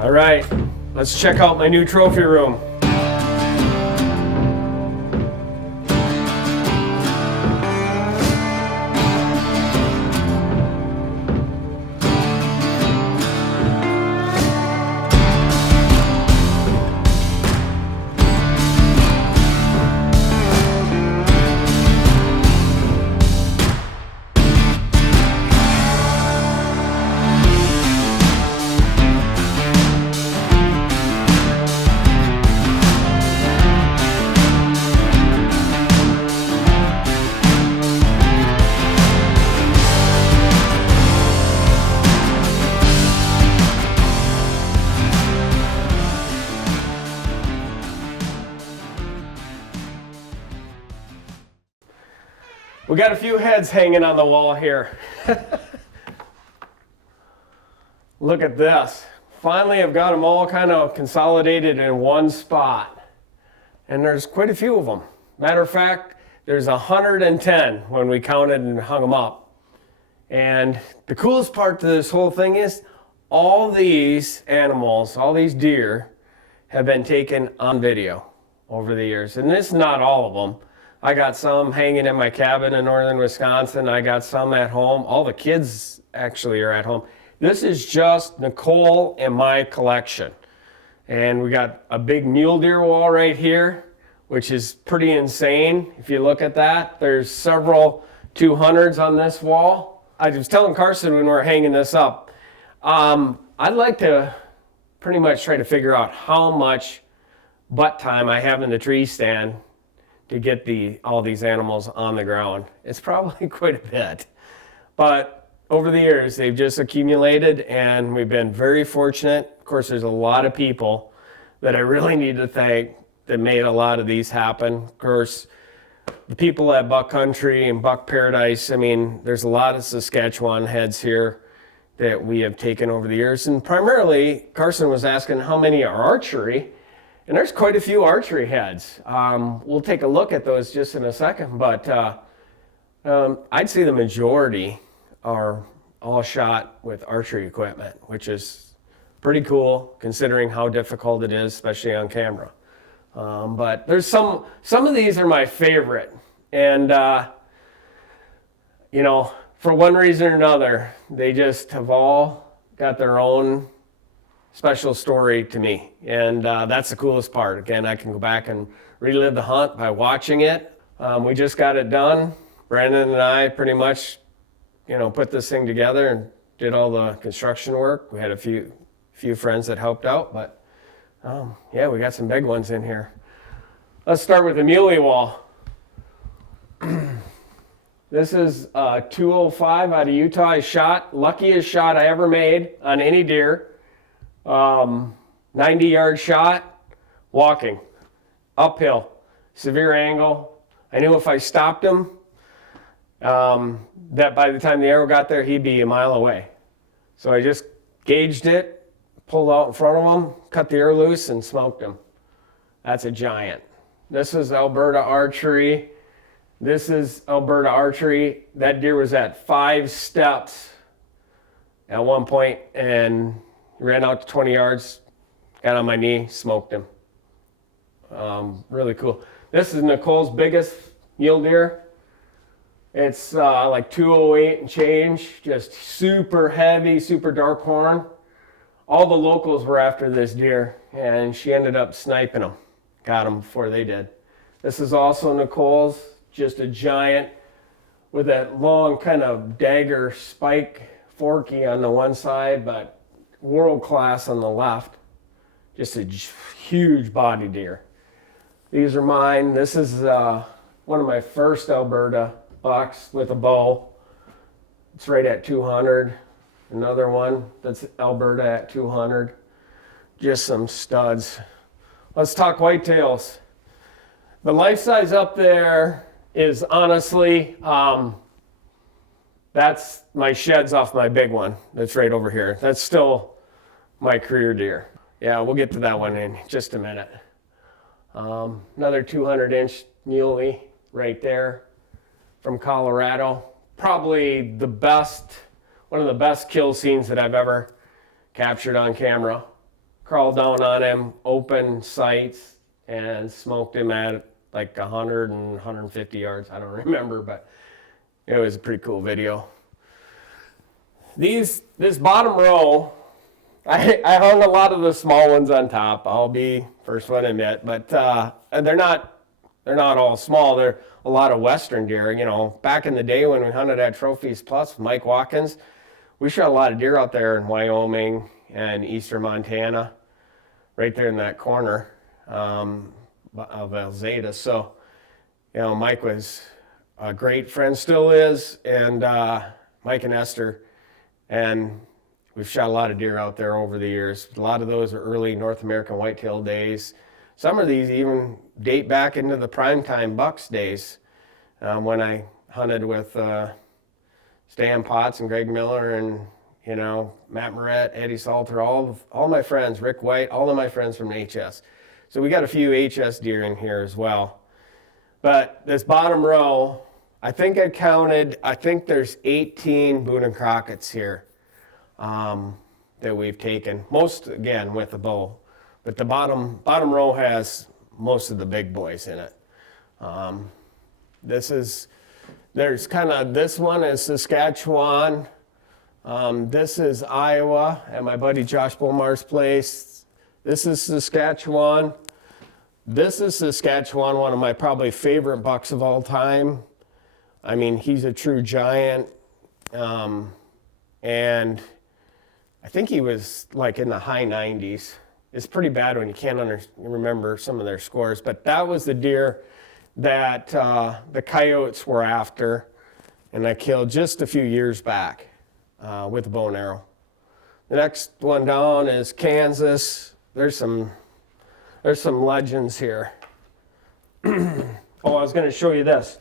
All right, let's check out my new trophy room. We got a few heads hanging on the wall here. Look at this. Finally, I've got them all kind of consolidated in one spot. And there's quite a few of them. Matter of fact, there's 110 when we counted and hung them up. And the coolest part to this whole thing is all these animals, all these deer, have been taken on video over the years. And this is not all of them. I got some hanging in my cabin in northern Wisconsin. I got some at home. All the kids actually are at home. This is just Nicole and my collection. And we got a big mule deer wall right here, which is pretty insane. If you look at that, there's several 200s on this wall. I was telling Carson when we were hanging this up, I'd like to pretty much try to figure out how much butt time I have in the tree stand to get all these animals on the ground. It's probably quite a bit. But over the years, they've just accumulated, and we've been very fortunate. Of course, there's a lot of people that I really need to thank that made a lot of these happen. Of course, the people at Buck Country and Buck Paradise, I mean, there's a lot of Saskatchewan heads here that we have taken over the years. And primarily, Carson was asking how many are archery. And there's quite a few archery heads. We'll take a look at those just in a second, but I'd say the majority are all shot with archery equipment, which is pretty cool considering how difficult it is, especially on camera. But there's some of these are my favorite. And, you know, for one reason or another, they just have all got their own special story to me, and that's the coolest part. Again, I can go back and relive the hunt by watching it. We just got it done. Brandon and I pretty much, you know, put this thing together and did all the construction work. We had a few friends that helped out, but yeah, we got some big ones in here. Let's start with the muley wall. This is 205 out of Utah. Luckiest shot I ever made on any deer. 90-yard shot, walking, uphill, severe angle. I knew if I stopped him, that by the time the arrow got there, he'd be a mile away. So I just gauged it, pulled out in front of him, cut the arrow loose, and smoked him. That's a giant. This is Alberta archery. This is Alberta archery. That deer was at 5 steps at one point, and ran out to 20 yards, got on my knee, smoked him. Really cool. This is Nicole's biggest mule deer. It's like 208 and change, just super heavy, super dark horn. All the locals were after this deer, and she ended up sniping them. Got them before they did. This is also Nicole's, just a giant with that long kind of dagger spike forky on the one side, but world class on the left. Just a huge body deer. These are mine. This is one of my first Alberta bucks with a bow. It's right at 200. Another one that's Alberta at 200. Just some studs. Let's talk whitetails. The life size up there is honestly, that's my sheds off my big one. That's right over here. That's still my career deer. Yeah, we'll get to that one in just a minute. Another 200-inch muley right there from Colorado. Probably the best, one of the best kill scenes that I've ever captured on camera. crawled down on him, open sights, and smoked him at like 100 and 150 yards. I don't remember, but it was a pretty cool video. This bottom row, I hung a lot of the small ones on top. I'll be first one to admit, but they're not all small. They're a lot of Western deer. You know, back in the day when we hunted at Trophies Plus with Mike Watkins, we shot a lot of deer out there in Wyoming and eastern Montana, right there in that corner of Alzada. So, you know, Mike was a great friend, still is, and Mike and Esther, and we've shot a lot of deer out there over the years. A lot of those are early North American whitetail days. Some of these even date back into the primetime Bucks days, when I hunted with Stan Potts and Greg Miller and, you know, Matt Moret, Eddie Salter, all my friends, Rick White, all of my friends from HS. So we got a few HS deer in here as well. But this bottom row, I think there's 18 Boone and Crockett's here that we've taken. Most, again, with a bow. But the bottom row has most of the big boys in it. This one is Saskatchewan. This is Iowa at my buddy Josh Bomar's place. This is Saskatchewan. This is Saskatchewan, one of my probably favorite bucks of all time. I mean, he's a true giant. And I think he was like in the high 90s. It's pretty bad when you can't remember some of their scores, but that was the deer that the coyotes were after, and I killed just a few years back with a bow and arrow. The next one down is Kansas. There's some legends here. Oh, I was going to show you this.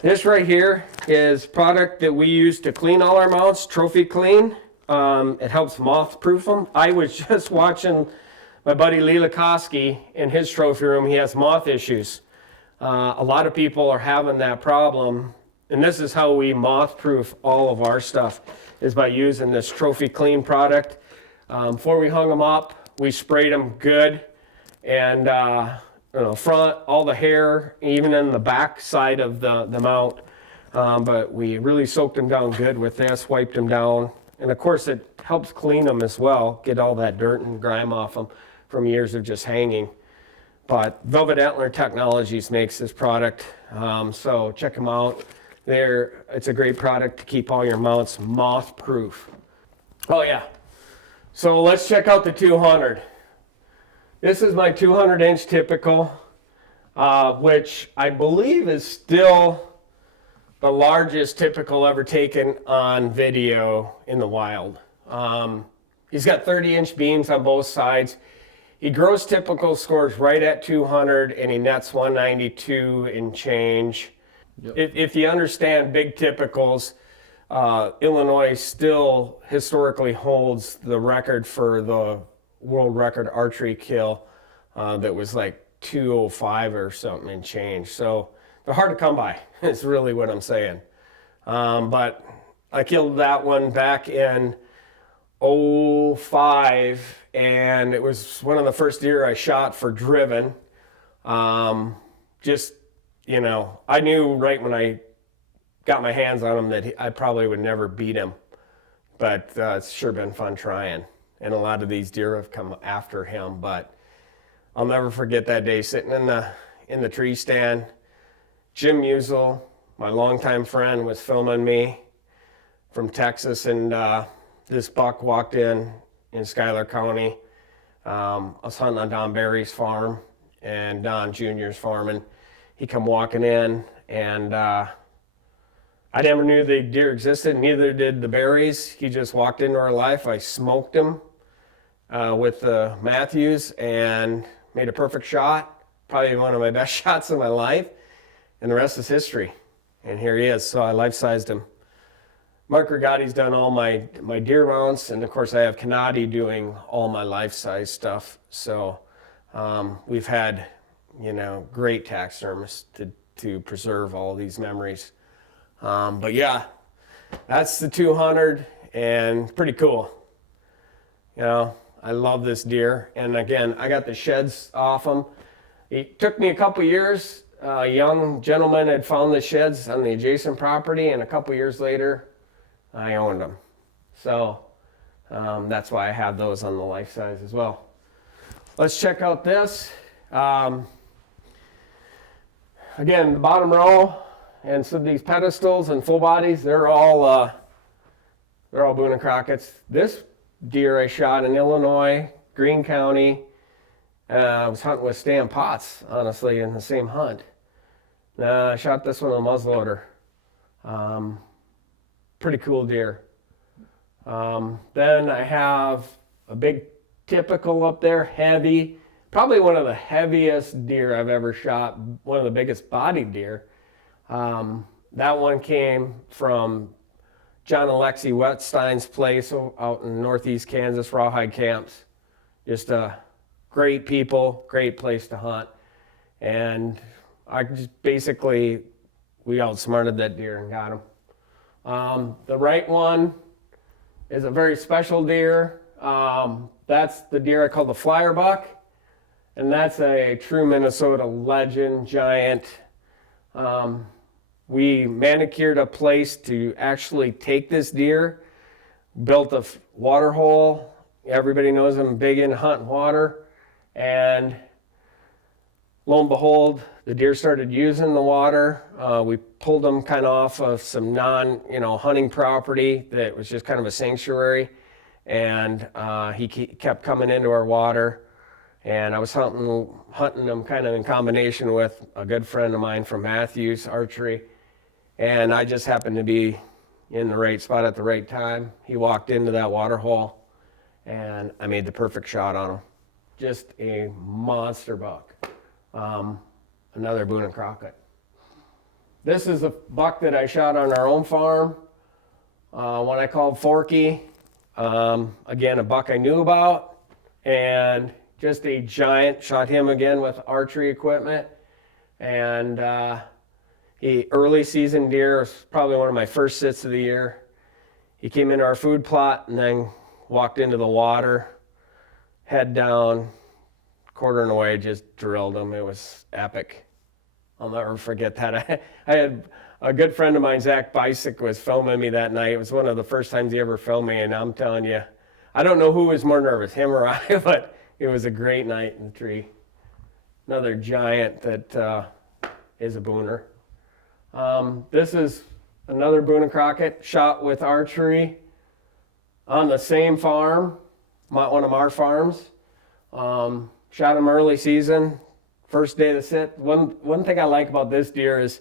This right here is product that we use to clean all our mounts, Trophy Clean. It helps moth-proof them. I was just watching my buddy Lee Lakoski in his trophy room. He has moth issues. A lot of people are having that problem, and this is how we moth-proof all of our stuff, is by using this Trophy Clean product. Before we hung them up, we sprayed them good, and front, all the hair, even in the back side of the mount. But we really soaked them down good with this, wiped them down. And of course it helps clean them as well, get all that dirt and grime off them from years of just hanging. But Velvet Antler Technologies makes this product, so check them out. It's a great product to keep all your mounts moth-proof. Oh yeah, so let's check out the 200. This is my 200-inch typical, which I believe is still the largest typical ever taken on video in the wild. He's got 30-inch beams on both sides. He gross typical scores right at 200, and he nets 192 and change. Yep. If you understand big typicals, Illinois still historically holds the record for the world record archery kill that was like 205 or something and change. So they're hard to come by, is really what I'm saying. But I killed that one back in 05, and it was one of the first deer I shot for driven. Just, you know, I knew right when I got my hands on him that I probably would never beat him. But it's sure been fun trying. And a lot of these deer have come after him, but I'll never forget that day sitting in the tree stand. Jim Musel, my longtime friend, was filming me from Texas, and this buck walked in Schuyler County. I was hunting on Don Barry's farm and Don Jr.'s farm, and he come walking in, and I never knew the deer existed, neither did the Barrys. He just walked into our life. I smoked him with the Matthews and made a perfect shot, probably one of my best shots of my life, and the rest is history. And here he is, so I life-sized him. Mark Rigotti's done all my deer mounts, and of course I have Canati doing all my life-size stuff. So we've had, you know, great taxidermists to preserve all these memories. But yeah, that's the 200, and pretty cool. You know, I love this deer. And again, I got the sheds off him. It took me a couple years. A young gentleman had found the sheds on the adjacent property, and a couple years later, I owned them. So that's why I have those on the life size as well. Let's check out this. Again, the bottom row, and so these pedestals and full bodies, they're all Boone and Crockett's. This deer I shot in Illinois, Greene County. I was hunting with Stan Potts, honestly, in the same hunt. I shot this one on a muzzleloader. Pretty cool deer. Then I have a big typical up there, heavy. Probably one of the heaviest deer I've ever shot, one of the biggest bodied deer. That one came from John and Lexi Wetstein's place out in northeast Kansas, Rawhide Camps. Just great people, great place to hunt. And I just basically, we outsmarted that deer and got him. The right one is a very special deer. That's the deer I call the flyer buck. And that's a true Minnesota legend, giant. We manicured a place to actually take this deer, built a water hole. Everybody knows I'm big in hunting water. And lo and behold, the deer started using the water. We pulled him kind of off of some hunting property that was just kind of a sanctuary. And he kept coming into our water. And I was hunting him kind of in combination with a good friend of mine from Matthews Archery. And I just happened to be in the right spot at the right time. He walked into that water hole, and I made the perfect shot on him. Just a monster buck. Another Boone and Crockett. This is a buck that I shot on our own farm, one I called Forky. Again, a buck I knew about, and just a giant. Shot him again with archery equipment, and early season deer. Was probably one of my first sits of the year. He came into our food plot and then walked into the water, head down, quartering away, just drilled him. It was epic. I'll never forget that. I had a good friend of mine, Zach Bisick, was filming me that night. It was one of the first times he ever filmed me, and I'm telling you, I don't know who was more nervous, him or I, but it was a great night in the tree. Another giant that is a booner. This is another Boone and Crockett shot with archery on the same farm, one of our farms. Shot him early season, first day of the sit. One thing I like about this deer is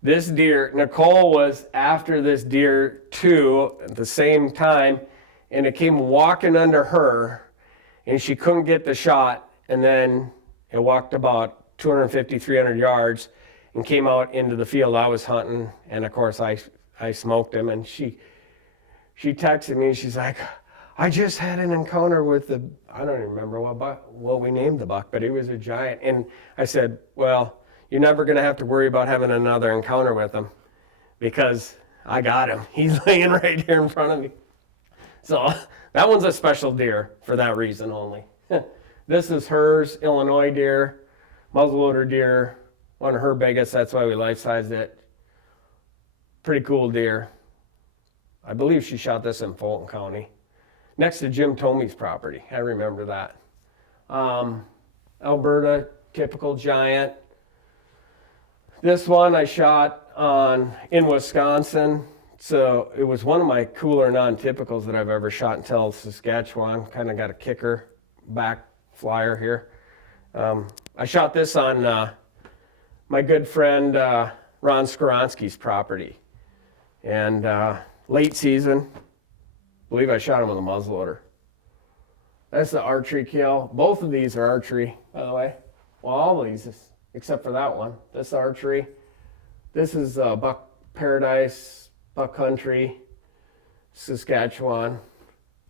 this deer, Nicole was after this deer too at the same time, and it came walking under her, and she couldn't get the shot, and then it walked about 250, 300 yards and came out into the field I was hunting, and of course I smoked him, and she texted me, and she's like, I just had an encounter with I don't even remember what we named the buck, but it was a giant. And I said, well, you're never going to have to worry about having another encounter with him because I got him. He's laying right here in front of me. So that one's a special deer for that reason only. This is hers, Illinois deer, muzzleloader deer, one of her biggest. That's why we life-sized it. Pretty cool deer. I believe she shot this in Fulton County, next to Jim Tomey's property. I remember that. Alberta, typical giant. This one I shot in Wisconsin. So it was one of my cooler non-typicals that I've ever shot until Saskatchewan. Kind of got a kicker back flyer here. I shot this on my good friend Ron Skoronsky's property. And late season, I believe I shot him with a muzzleloader. That's the archery kill. Both of these are archery, by the way. Well, all of these, except for that one. This archery. This is Buck Paradise, Buck Country, Saskatchewan.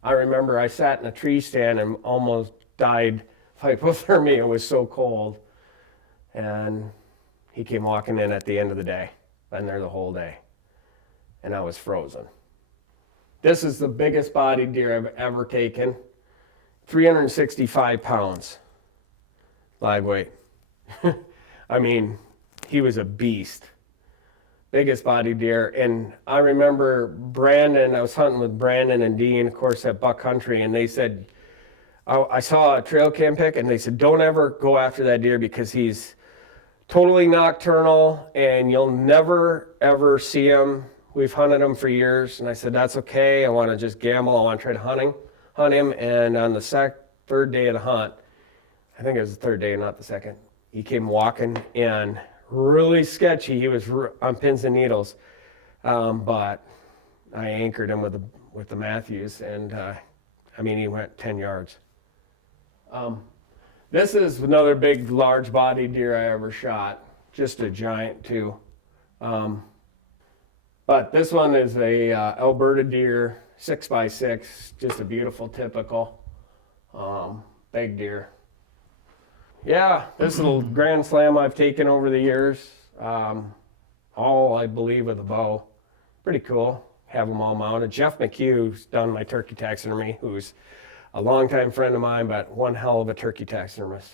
I remember I sat in a tree stand and almost died of hypothermia. It was so cold. And he came walking in at the end of the day. Been there the whole day. And I was frozen. This is the biggest bodied deer I've ever taken. 365 pounds live weight. I mean, he was a beast. Biggest body deer. And I remember Brandon, I was hunting with Brandon and Dean, of course, at Buck Country, and they said, I saw a trail cam pic, and they said, don't ever go after that deer because he's totally nocturnal and you'll never, ever see him. We've hunted him for years. And I said, that's okay. I want to just gamble. I want to try to hunt him. And on the third day of the hunt, I think it was the third day, not the second, he came walking and really sketchy. He was on pins and needles. But I anchored him with the Matthews, and he went 10 yards. This is another big, large body deer I ever shot. Just a giant too. But this one is a Alberta deer, 6x6, just a beautiful, typical big deer. Yeah, this is a Grand Slam I've taken over the years. All, I believe, with a bow. Pretty cool. Have them all mounted. Jeff McHugh's done my turkey taxidermy, who's a longtime friend of mine, but one hell of a turkey taxidermist.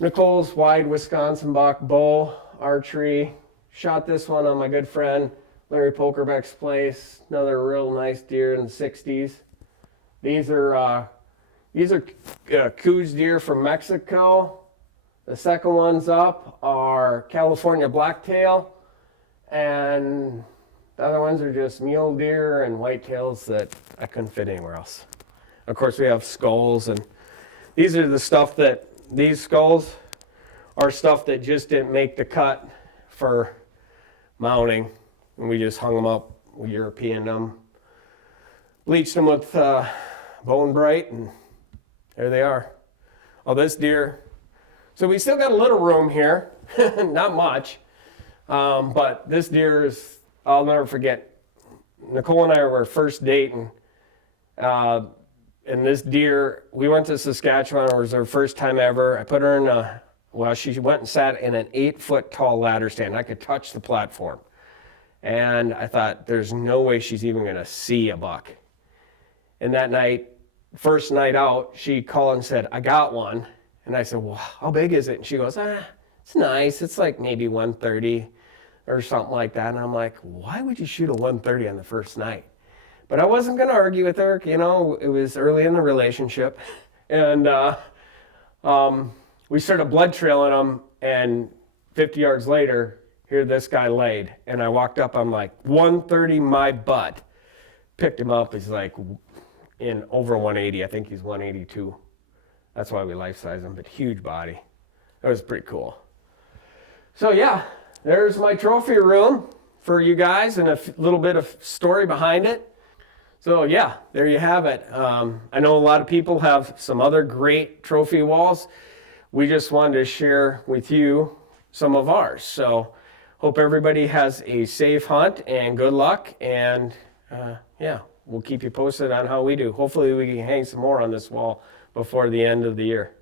Nicole's wide Wisconsin buck bow, archery. Shot this one on my good friend Larry Pokerbeck's place. Another real nice deer in the 60s. These are Coues deer from Mexico. The second ones up are California blacktail, and the other ones are just mule deer and whitetails that I couldn't fit anywhere else. Of course, we have skulls, and these skulls are stuff that just didn't make the cut for mounting, and we just hung them up, we Europeaned them, bleached them with Bone Bright, and there they are. Oh, this deer. So we still got a little room here, not much, but this deer is, I'll never forget. Nicole and I were first dating, and this deer, we went to Saskatchewan. It was our first time ever. I put her in she went and sat in an 8-foot tall ladder stand. I could touch the platform. And I thought, there's no way she's even going to see a buck. And that night, first night out, she called and said, I got one. And I said, well, how big is it? And she goes, it's nice. It's like maybe 130 or something like that. And I'm like, why would you shoot a 130 on the first night? But I wasn't going to argue with her. You know, it was early in the relationship. And we started blood trailing them. And 50 yards later, here this guy laid. And I walked up. I'm like, 130 my butt. Picked him up. He's like in over 180. I think he's 182. That's why we life-size him. But huge body. That was pretty cool. So yeah, there's my trophy room for you guys and a little bit of story behind it. So yeah, there you have it. I know a lot of people have some other great trophy walls. We just wanted to share with you some of ours. So hope everybody has a safe hunt and good luck. And yeah, we'll keep you posted on how we do. Hopefully we can hang some more on this wall before the end of the year.